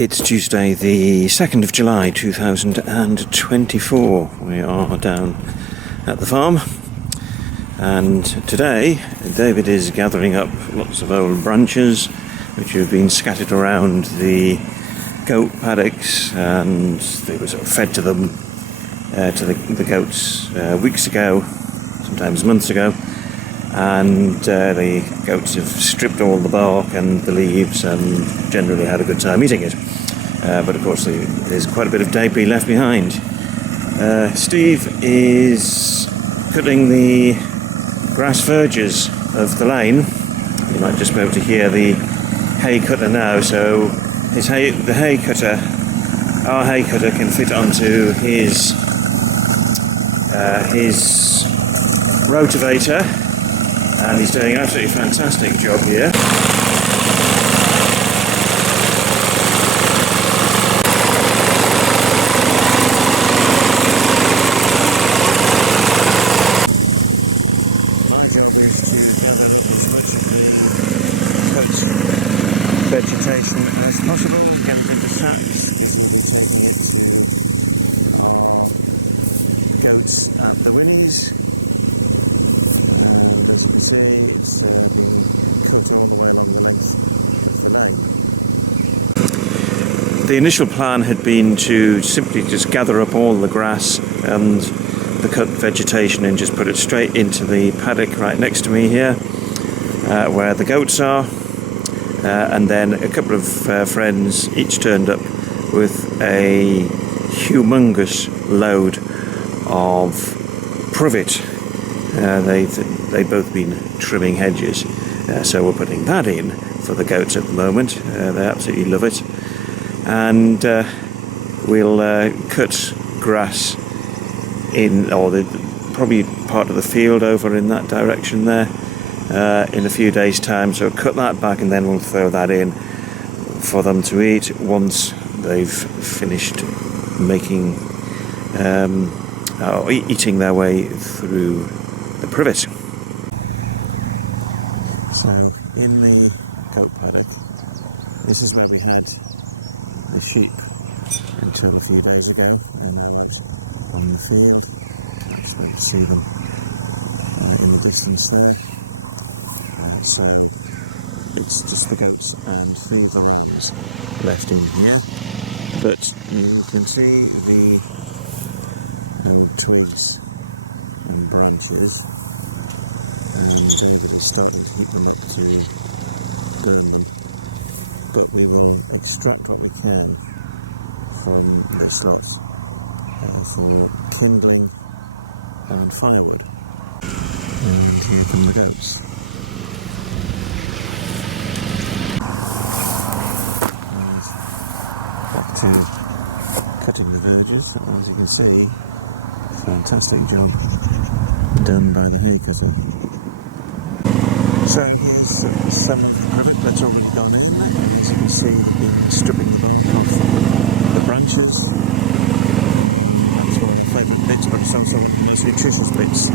It's Tuesday the 2nd of July 2024. We are down at the farm, and today David is gathering up lots of old branches which have been scattered around the goat paddocks, and they were sort of fed to them to the goats weeks ago, sometimes months ago, and the goats have stripped all the bark and the leaves and generally had a good time eating it. But of course there's quite a bit of debris left behind. Steve is cutting the grass verges of the lane. You might just be able to hear the hay cutter now, so our hay cutter can fit onto his rotavator, and he's doing an absolutely fantastic job here. My job is to gather as much of the cut vegetation as possible and get it into sacks. This will be taking it to our goats at the Winnies. And as we see, it's been cut all the way along the length of the lane. The initial plan had been to simply just gather up all the grass and the cut vegetation and just put it straight into the paddock right next to me here, where the goats are. And then a couple of friends each turned up with a humongous load of privet. They'd both been trimming hedges, so we're putting that in for the goats at the moment. They absolutely love it. And we'll cut grass in, or probably part of the field over in that direction there, in a few days' time. So cut that back and then we'll throw that in for them to eat once they've finished making eating their way through the privet. So in the goat paddock, this is where we had the sheep until a few days ago, and now we're on the field. I expect to see them in the distance there. So it's just the goats and 3 of the rams left in here, but you can see the old twigs and branches, and David is starting to heat them up to burn them, but we will extract what we can from this lot for kindling and firewood. And here come the goats. Back to cutting the verges. As you can see, fantastic job done by the hay cutter. So here's some of the privet that's already gone in. As you can see, we've been stripping the bark off the branches. That's one of my favourite bits, but it's also one of the most nutritious bits